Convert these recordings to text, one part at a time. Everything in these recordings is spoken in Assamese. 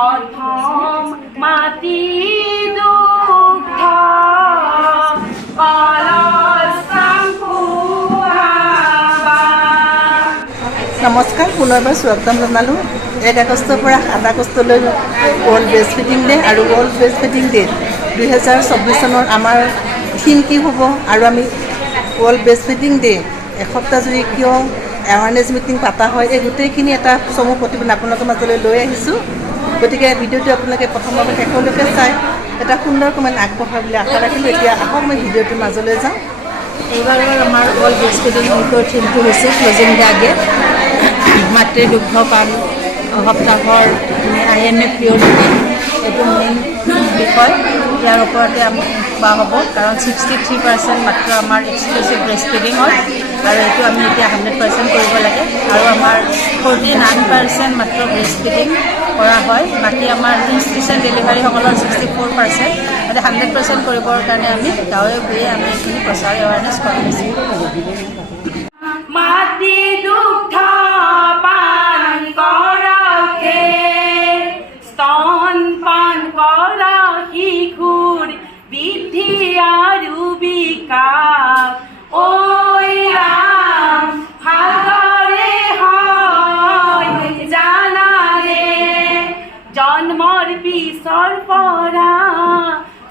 প্ৰথম মাটি দুগ্ধ নমস্কাৰ, পুনৰবাৰ স্বাগতম জনালোঁ। 1 আগষ্টৰ পৰা 7 আগষ্টলৈ ৱৰ্ল্ড ব্ৰেষ্ট ফিডিং ডে আৰু ৱৰ্ল্ড ব্ৰেষ্ট ফিডিং ডে 2024 চনৰ আমাৰ থিম কি হ'ব আৰু আমি ৱৰ্ল্ড ব্ৰেষ্ট ফিডিং ডে এসপ্তাহ জুৰি কিয় এৱাৰনেছ মিটিং পতা হয়, এই গোটেইখিনি এটা চমু প্ৰতিবেদন আপোনালোকৰ মাজলৈ লৈ আহিছোঁ। গতিকে ভিডিঅ'টো আপোনালোকে প্ৰথমৰ পৰা শেষলৈকে চাই এটা সুন্দৰ কমেণ্ট আগবঢ়ায় বুলি আশা ৰাখিলোঁ। এতিয়া আহক মই ভিডিঅ'টোৰ মাজলৈ যাওঁ। এইবাৰৰ আমাৰ ৱৰ্ল্ড ব্ৰেষ্ট ফিডিং উইকৰ থিমটো হৈছে ক্লজিং দ্য গেপ, মাতৃ দুগ্ধ পান সপ্তাহৰ IMF প্ৰিয়ৰিটি। এইটো মেইন বিষয়, ইয়াৰ ওপৰতে আমি কোৱা হ'ব, কাৰণ 63% মাত্ৰ আমাৰ এক্সক্লুচিভ ব্ৰেষ্ট ফিডিং হয় আৰু এইটো আমি এতিয়া 100% কৰিব লাগে। আৰু আমাৰ 49% মাত্ৰ ব্ৰেষ্ট ফিডিং কৰা হয়, বাকী আমাৰ ইনষ্টিটিউচন ডেলিভাৰীসকলৰ 64%। এতিয়া 100% কৰিবৰ কাৰণে আমি গাঁৱে ভূঞে আমি এইখিনি প্ৰচাৰ এৱাৰনেছ কৰি আছোঁ। মাতৃ দুগ্ধ পান কৰাকে স্তন পান কৰা শিশুৰ বৃদ্ধি আৰু বিকাশ ঐ ৰাম ভালদৰে হয় জানানে, জন্মৰ পিছৰ পৰা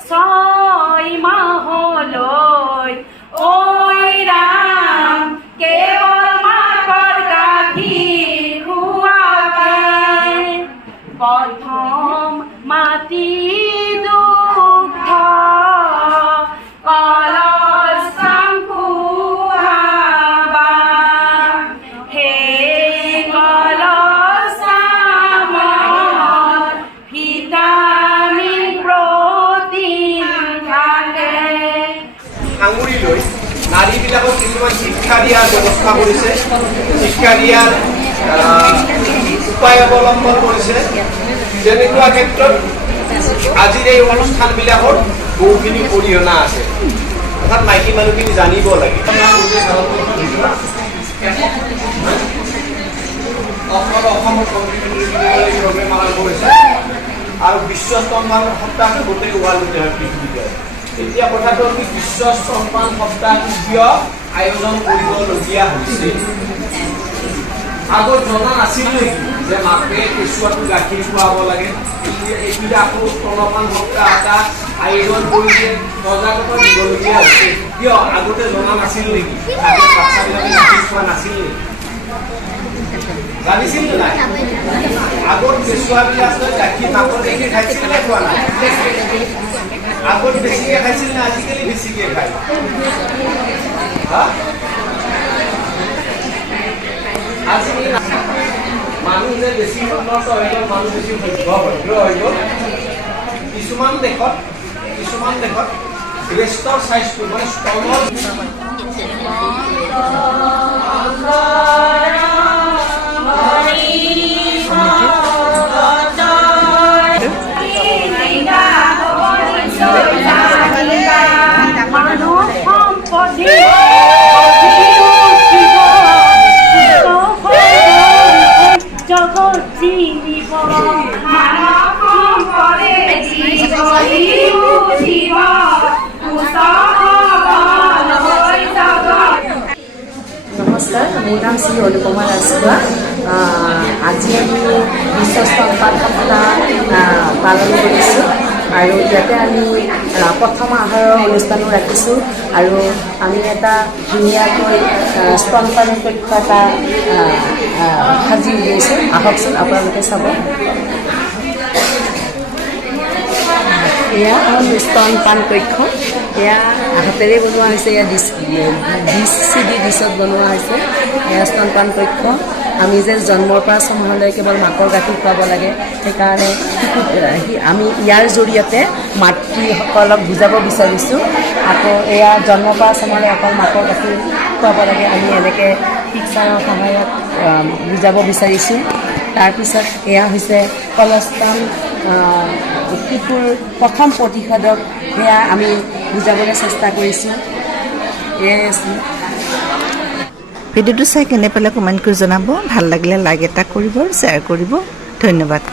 6 মাহলৈ ঐ ৰাম কেৱল মাকৰ গাখীৰ খুৱাকে প্ৰথম মাতৃ দুগ্ধ কলস্থান খুৱাবা, সেই কলস্থানত ভিটামিন প্ৰটিন থাকে। আঙুৰি লৈ নাৰীবিলাকক কিছুমান শিক্ষা দিয়াৰ ব্যৱস্থা কৰিছে, শিক্ষা দিয়াৰ উপায় অৱলম্বন কৰিছে। তেনেকুৱা ক্ষেত্ৰত আজিৰ এই অনুষ্ঠানবিলাকৰ বহুখিনি অৰিহণা আছে, অৰ্থাৎ মাইকী মানুহখিনি জানিব লাগে। অসমত প্ৰগ্ৰেম আৰম্ভ হৈছে আৰু বিশ্ব স্তনপান সপ্তাহ গোটেই ৱৰ্ল্ডতে পৃথিৱীতে। এতিয়া কথাটো আমি বিশ্ব স্তনপান সপ্তাহ কিয় আয়োজন কৰিবলগীয়া হৈছে? আগত জনা নাছিলোঁ নেকি যে মাকে কেঁচুৱাটো গাখীৰ খুৱাব লাগে? এতিয়া আকৌ স্তনপান সপ্তাহ এটা আয়োজন কৰিলে সজাগতা দিবলগীয়া হৈছে। কিয় আগতে জনা নাছিলোঁ নেকি? বাচ্চাবিলাকে গাখীৰ খোৱা নাছিল নেকি? জানিছিল নাই? আগত কেঁচুৱাবিলাকে গাখীৰ মাকৰ গাখীৰ খাইছিল নে খোৱা নাই? আগত বেছিকে খাইছিল না আজিকালি বেছিকে খায়? আজিকালি মানুহ যে বেছি উন্নত হৈ গ'ল, মানুহ বেছি সভ্য হৈ গ'ল। কিছুমান দেশত ব্ৰেষ্টৰ চাইজটো মানে স্তনৰ জগৎ জীব মানৱ সম্পদে জীৱ নমস্কাৰ, মোৰ নাম শ্ৰী অনুপমা ৰাজখোৱা। আজি আমি বিশ্ব স্তনপান সপ্তাহ পালন কৰিছোঁ আৰু ইয়াতে আমি প্ৰথম আহাৰৰ অনুষ্ঠানো ৰাখিছোঁ আৰু আমি এটা ধুনীয়াকৈ স্তনপান কক্ষ এটা সাজি উলিয়াইছোঁ। আহকচোন আপোনালোকে চাব। এয়া স্তনপান কক্ষ, এয়া হাতেৰে বনোৱা হৈছে, এয়া ডিছত বনোৱা হৈছে। এয়া স্তনপান কক্ষ। আমি যে জন্মৰ পৰা 6 মাহলৈ কেৱল মাকৰ গাখীৰ খুৱাব লাগে, সেইকাৰণে আমি ইয়াৰ জৰিয়তে মাতৃসকলক বুজাব বিচাৰিছোঁ। আকৌ এয়া জন্মৰ পৰা 6 মাহলৈ অকল মাকৰ গাখীৰ খুৱাব লাগে, আমি এনেকৈ পিকচাৰৰ সহায়ত বুজাব বিচাৰিছোঁ। তাৰপিছত এয়া হৈছে কলস্থান শিশুৰ প্ৰথম প্ৰতিষেধক, সেয়া আমি বুজাবলৈ চেষ্টা কৰিছোঁ। এয়াই আছিল। ভিডিঅ'টো চাই কেনে পালে কমেণ্ট কৰি জনাব। ভাল লাগিলে লাইক এটা কৰিব, শ্বেয়াৰ কৰিব। ধন্যবাদ।